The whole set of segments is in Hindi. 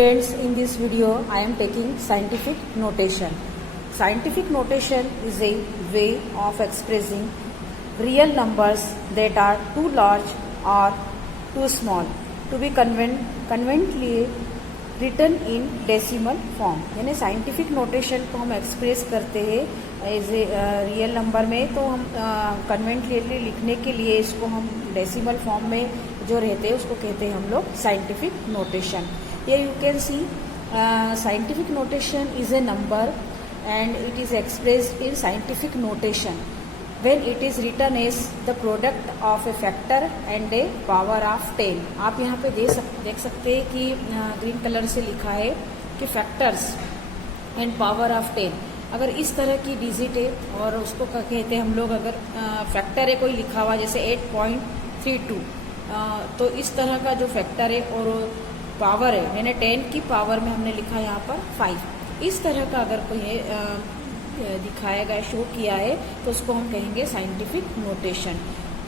Friends, in this video I am taking scientific notation. Scientific notation is a way of expressing real numbers that are too large or too small to be conveniently written in decimal form. यानी साइंटिफिक नोटेशन को हम एक्सप्रेस करते हैं एज ए रियल नंबर में, तो हम कन्वेंटली लिखने के लिए इसको हम डेसिमल फॉर्म में जो रहते हैं उसको कहते हैं हम लोग scientific notation. Here you can see scientific notation is a number and it is expressed in scientific notation when it is written as the product of a factor and a power of 10. आप यहाँ पे देख सकते हैं कि ग्रीन कलर से लिखा है कि फैक्टर्स एंड पावर ऑफ 10. अगर इस तरह की डिजिट है और उसको कहते हैं हम लोग, अगर फैक्टर है कोई लिखा हुआ जैसे 8.32, तो इस तरह का जो फैक्टर है और पावर है मैंने 10 की पावर में हमने लिखा यहाँ पर 5, इस तरह का अगर कोई दिखाया गया, शो किया है, तो उसको हम कहेंगे साइंटिफिक नोटेशन.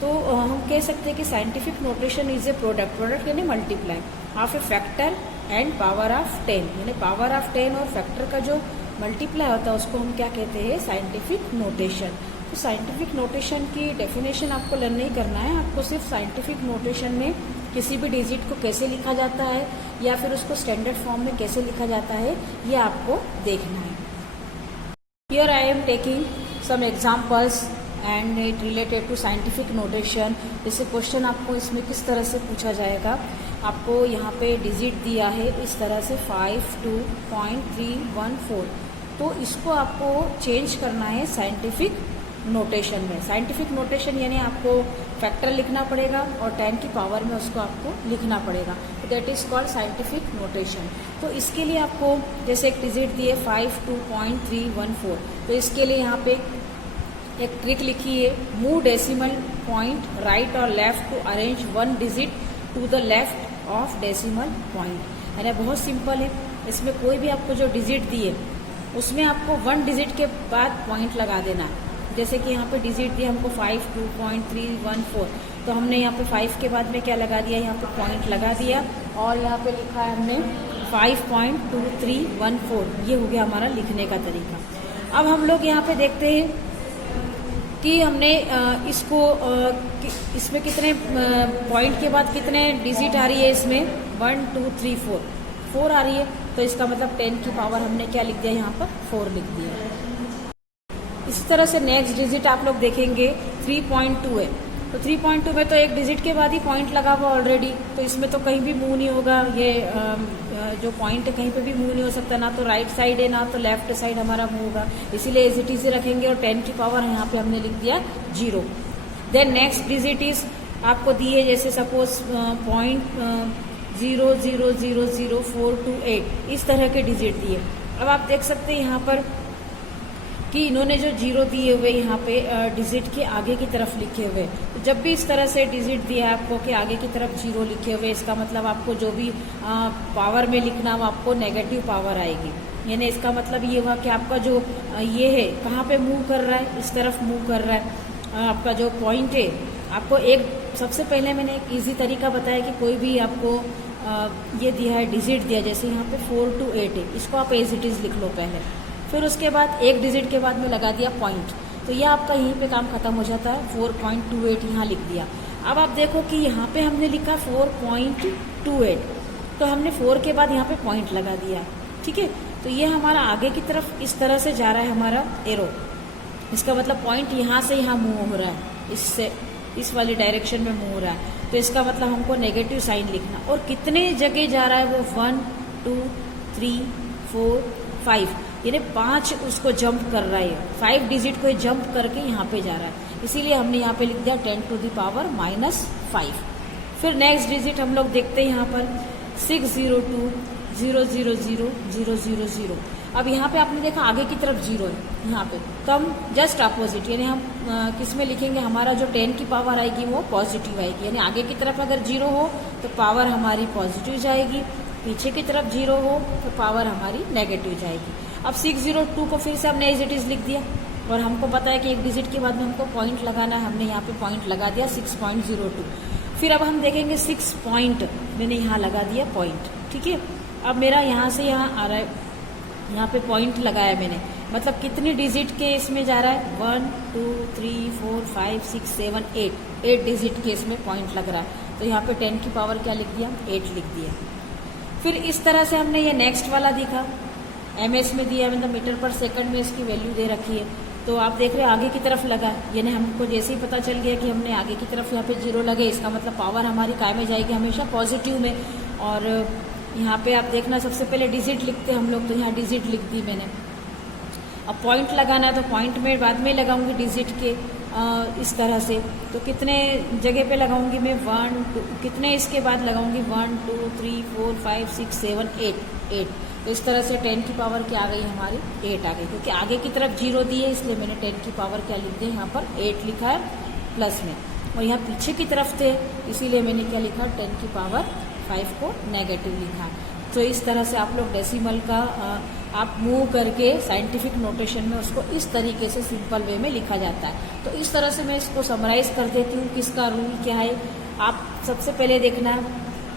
तो हम कह सकते हैं कि scientific notation is a product यानी multiply of a factor and power of 10, यानी पावर ऑफ 10 और फैक्टर का जो मल्टीप्लाई होता है उसको हम क्या कहते हैं, साइंटिफिक नोटेशन. तो साइंटिफिक नोटेशन की डेफिनेशन आपको लर्न नहीं करना है, आपको सिर्फ साइंटिफिक नोटेशन में किसी भी डिजिट को कैसे लिखा जाता है या फिर उसको स्टैंडर्ड फॉर्म में कैसे लिखा जाता है ये आपको देखना है. Here I am taking some examples and it related to scientific notation. जैसे क्वेश्चन आपको इसमें किस तरह से पूछा जाएगा, आपको यहाँ पे डिजिट दिया है इस तरह से 52.314, तो इसको आपको चेंज करना है साइंटिफिक नोटेशन में. साइंटिफिक नोटेशन यानी आपको फैक्टर लिखना पड़ेगा और 10 की पावर में उसको आपको लिखना पड़ेगा, तो that is called scientific notation. तो इसके लिए आपको जैसे एक डिजिट दिए 52.314, तो इसके लिए यहाँ पे एक ट्रिक लिखी है, मूव डेसिमल पॉइंट राइट और left to arrange one digit to the left of decimal point. यानी बहुत सिंपल है, इसमें कोई भी आपको जो डिजिट दिए उसमें आपको वन डिजिट के बाद पॉइंट लगा देना है. जैसे कि यहाँ पे डिजिट दिया हमको 52.314, तो हमने यहाँ पे 5 के बाद में क्या लगा दिया, यहाँ पे पॉइंट लगा दिया और यहाँ पे लिखा है हमने 5.2314. ये हो गया हमारा लिखने का तरीका. अब हम लोग यहाँ पे देखते हैं कि हमने इसको इसमें कितने पॉइंट के बाद कितने डिजिट आ रही है, इसमें 1 2 3 4 आ रही है, तो इसका मतलब 10 की पावर हमने क्या लिख दिया, यहाँ पर 4 लिख दिया. इसी तरह से नेक्स्ट डिजिट आप लोग देखेंगे 3.2 है, तो 3.2 में तो एक डिजिट के बाद ही पॉइंट लगा हुआ ऑलरेडी, तो इसमें तो कहीं भी मूव नहीं होगा, ये जो पॉइंट है कहीं पे भी मूव नहीं हो सकता, ना तो राइट साइड है ना तो लेफ्ट साइड हमारा मूव होगा, इसीलिए एज इट इज रखेंगे और 10 की पावर यहाँ पे हमने लिख दिया 0. देन नेक्स्ट डिजिट इज आपको दी है जैसे सपोज 0.0000428, इस तरह के डिजिट दिए. अब आप देख सकते हैं यहाँ पर कि इन्होंने जो 0 दिए हुए यहाँ पे डिजिट के आगे की तरफ लिखे हुए, तो जब भी इस तरह से डिजिट दिया है आपको कि आगे की तरफ 0 लिखे हुए, इसका मतलब आपको जो भी पावर में लिखना वो आपको नेगेटिव पावर आएगी. यानी इसका मतलब ये हुआ कि आपका जो ये है कहाँ पे मूव कर रहा है, इस तरफ मूव कर रहा है. आपका जो पॉइंट है आपको एक सबसे पहले मैंने एक ईजी तरीका बताया कि कोई भी आपको ये दिया है डिजिट दिया, जैसे यहाँ पे 4 to 8 है, इसको आप एज इट इज लिख लो पहले, फिर उसके बाद एक डिजिट के बाद में लगा दिया पॉइंट, तो ये आपका यहीं पे काम खत्म हो जाता है. 4.28 यहाँ लिख दिया. अब आप देखो कि यहाँ पे हमने लिखा 4.28, तो हमने 4 के बाद यहाँ पे पॉइंट लगा दिया, ठीक है. तो ये हमारा आगे की तरफ इस तरह से जा रहा है हमारा एरो, इसका मतलब पॉइंट यहाँ से यहाँ मूव हो रहा है, इससे इस वाली डायरेक्शन में मूव हो रहा है, तो इसका मतलब हमको नेगेटिव साइन लिखना. और कितने जगह जा रहा है वो 1 2 3 4 5, यानी 5 उसको जंप कर रहा है, 5 डिजिट को जंप करके यहाँ पे जा रहा है, इसीलिए हमने यहाँ पे लिख दिया 10 to the power -5. फिर नेक्स्ट डिजिट हम लोग देखते हैं यहाँ पर 602000000. अब यहाँ पे आपने देखा आगे की तरफ 0 है यहाँ पे, तो हम जस्ट अपोजिट यानी हम किस में लिखेंगे, हमारा जो 10 की पावर आएगी वो पॉजिटिव आएगी, यानी आगे की तरफ अगर 0 हो तो पावर हमारी पॉजिटिव जाएगी, पीछे की तरफ 0 हो तो पावर हमारी नेगेटिव जाएगी. अब 602 को फिर से हमने एज इट इज लिख दिया और हमको पता है कि एक डिजिट के बाद में हमको पॉइंट लगाना है, हमने यहाँ पे पॉइंट लगा दिया 6.02. फिर अब हम देखेंगे 6 पॉइंट, मैंने यहाँ लगा दिया पॉइंट, ठीक है. अब मेरा यहाँ से यहाँ आ रहा है, यहाँ पे पॉइंट लगाया मैंने, मतलब कितनी डिजिट के इसमें जा रहा है, 1 2 3 4 5 6 7 8 डिजिट के इसमें पॉइंट लग रहा है। तो यहाँ पे 10 की पावर क्या लिख दिया, 8 लिख दिया। फिर इस तरह से हमने ये नेक्स्ट वाला दिखा, MS में दिया, मतलब मीटर पर सेकंड में इसकी वैल्यू दे रखी है। तो आप देख रहे हैं आगे की तरफ लगा, यानी हमको जैसे ही पता चल गया कि हमने आगे की तरफ यहाँ पे 0 लगे, इसका मतलब पावर हमारी काय में जाएगी, हमेशा पॉजिटिव में। और यहाँ पे आप देखना सबसे पहले डिजिट लिखते हैं हम लोग, तो यहाँ डिजिट लिख दी मैंने। अब पॉइंट लगाना है तो पॉइंट में बाद में लगाऊंगी डिजिट के इस तरह से। तो कितने जगह पे लगाऊंगी मैं, 1 2, कितने इसके बाद लगाऊंगी, 1 2 3 4 5 6 7 8। तो इस तरह से 10 की पावर क्या आ गई हमारी, 8 आ गई, क्योंकि आगे की तरफ 0 दी है इसलिए मैंने 10 की पावर क्या लिख दी, यहाँ पर 8 लिखा है प्लस में। और यहाँ पीछे की तरफ थे इसीलिए मैंने क्या लिखा, 10 की पावर 5 को नेगेटिव लिखा। तो इस तरह से आप लोग डेसिमल का आप मूव करके साइंटिफिक नोटेशन में उसको इस तरीके से सिंपल वे में लिखा जाता है। तो इस तरह से मैं इसको समराइज कर देती हूँ, किसका रूल क्या है। आप सबसे पहले देखना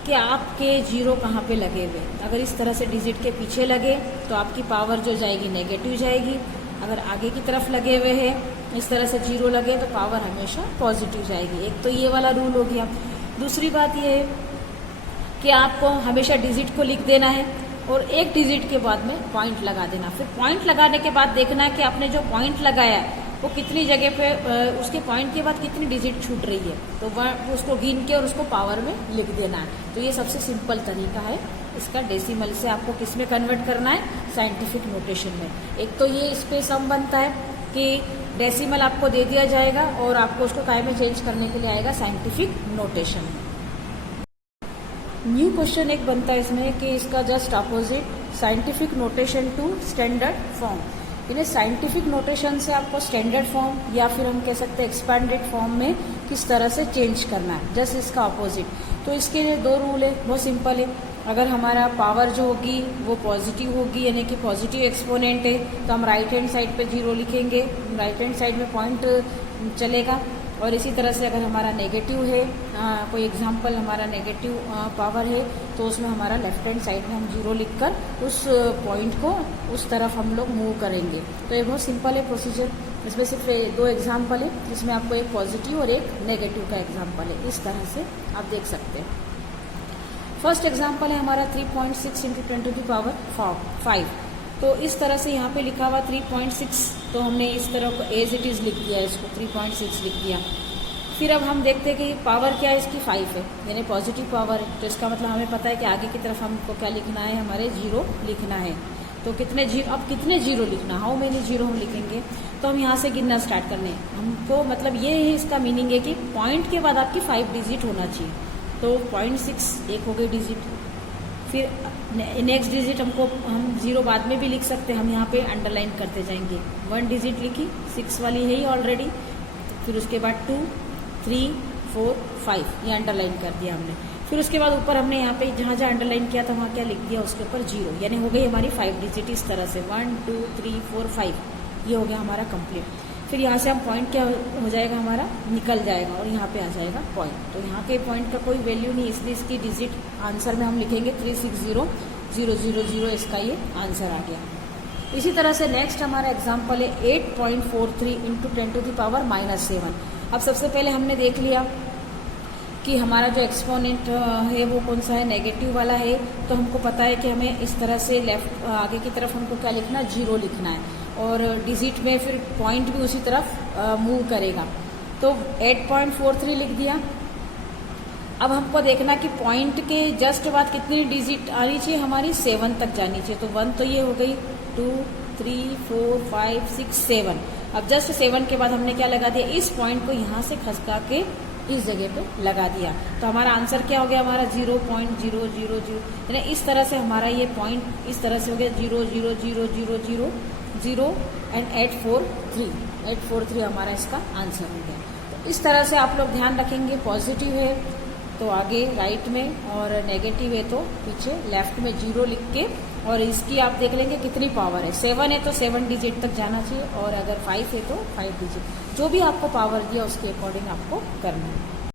कि आपके 0 कहाँ पे लगे हुए, अगर इस तरह से डिजिट के पीछे लगे तो आपकी पावर जो जाएगी नेगेटिव जाएगी। अगर आगे की तरफ लगे हुए हैं इस तरह से 0 लगे तो पावर हमेशा पॉजिटिव जाएगी। एक तो ये वाला रूल हो गया। दूसरी बात ये है कि आपको हमेशा डिजिट को लिख देना है और एक डिजिट के बाद में पॉइंट लगा देना। फिर पॉइंट लगाने के बाद देखना है कि आपने जो पॉइंट लगाया है वो कितनी जगह पे, उसके पॉइंट के बाद कितनी डिजिट छूट रही है, तो वह उसको गिन के और उसको पावर में लिख देना है। तो ये सबसे सिंपल तरीका है इसका डेसिमल से आपको किस में कन्वर्ट करना है, साइंटिफिक नोटेशन में। एक तो ये इस पे सम बनता है कि डेसिमल आपको दे दिया जाएगा और आपको उसको काय में चेंज करने के लिए आएगा साइंटिफिक नोटेशन में। न्यू क्वेश्चन एक बनता है इसमें कि इसका just opposite scientific notation to standard form, यानी साइंटिफिक नोटेशन से आपको स्टैंडर्ड फॉर्म या फिर हम कह सकते हैं एक्सपैंडेड फॉर्म में किस तरह से चेंज करना है, जस्ट इसका अपोजिट। तो इसके लिए 2 रूल है, बहुत सिंपल है। अगर हमारा पावर जो होगी वो पॉजिटिव होगी, यानी कि पॉजिटिव एक्सपोनेंट है, तो हम राइट हैंड साइड पे 0 लिखेंगे, राइट हैंड साइड में पॉइंट चलेगा। और इसी तरह से अगर हमारा नेगेटिव है, कोई एग्जांपल हमारा नेगेटिव पावर है, तो उसमें हमारा लेफ्ट हैंड साइड में हम 0 लिखकर उस पॉइंट को उस तरफ हम लोग मूव करेंगे। तो ये बहुत सिंपल है प्रोसीजर। इसमें सिर्फ 2 एग्जांपल है, जिसमें आपको एक पॉजिटिव और एक नेगेटिव का एग्जांपल है। इस तरह से आप देख सकते हैं। फर्स्ट एग्जांपल है हमारा 3.6 × 10⁵ तो इस तरह से यहाँ पे लिखा हुआ 3.6, तो हमने इस तरह को एज इट इज़ लिख दिया, इसको 3.6 लिख दिया। फिर अब हम देखते हैं कि पावर क्या है इसकी, 5 है, यानी पॉजिटिव पावर है। तो इसका मतलब हमें पता है कि आगे की तरफ हमको क्या लिखना है, हमारे 0 लिखना है। तो कितने 0 लिखना, हाउ मेनी 0 हम लिखेंगे, तो हम यहाँ से गिनना स्टार्ट करने हमको, मतलब ये है इसका मीनिंग है कि पॉइंट के बाद आपकी 5 डिजिट होना चाहिए। तो 0.6 एक हो गई डिजिट। फिर नेक्स्ट डिजिट हम 0 बाद में भी लिख सकते हैं, हम यहाँ पे अंडरलाइन करते जाएंगे। 1 डिजिट लिखी, 6 वाली है ही ऑलरेडी। फिर उसके बाद 2 3 4 5 ये अंडरलाइन कर दिया हमने। फिर उसके बाद ऊपर हमने यहाँ पे जहाँ जहाँ अंडरलाइन किया था वहाँ क्या लिख दिया, उसके ऊपर 0, यानी हो गई हमारी 5 डिजिट। इस तरह से 1 2 3 4 5 ये हो गया हमारा कंप्लीट। फिर यहाँ से हम पॉइंट क्या हो जाएगा, हमारा निकल जाएगा और यहाँ पे आ जाएगा पॉइंट। तो यहाँ के पॉइंट का कोई वैल्यू नहीं, इसलिए इसकी डिजिट आंसर में हम लिखेंगे 360000, इसका ये आंसर आ गया। इसी तरह से नेक्स्ट हमारा एग्जाम्पल है 8.43 × 10⁻⁻7। अब सबसे पहले हमने देख लिया कि हमारा जो एक्सपोनेंट है वो कौन सा है, नेगेटिव वाला है। तो हमको पता है कि हमें इस तरह से लेफ्ट आगे की तरफ हमको क्या लिखना है, 0 लिखना है, और डिजिट में फिर पॉइंट भी उसी तरफ मूव करेगा। तो 8.43 लिख दिया। अब हमको देखना कि पॉइंट के जस्ट बाद कितनी डिजिट आनी चाहिए, हमारी 7 तक जानी चाहिए। तो 1 तो ये हो गई, 2 3 4 5 6 7। अब जस्ट 7 के बाद हमने क्या लगा दिया, इस पॉइंट को यहाँ से खसका के इस जगह पे लगा दिया। तो हमारा आंसर क्या हो गया, हमारा 0.000, यानी इस तरह से हमारा ये पॉइंट इस तरह से हो गया 0 0 0 0 0 0 एंड 843 हमारा इसका आंसर हो गया। तो इस तरह से आप लोग ध्यान रखेंगे, पॉजिटिव है तो आगे राइट में और नेगेटिव है तो पीछे लेफ्ट में 0 लिख के, और इसकी आप देख लेंगे कितनी पावर है। 7 है तो 7 डिजिट तक जाना चाहिए, और अगर 5 है तो 5 डिजिट, जो भी आपको पावर दिया उसके अकॉर्डिंग आपको करना है।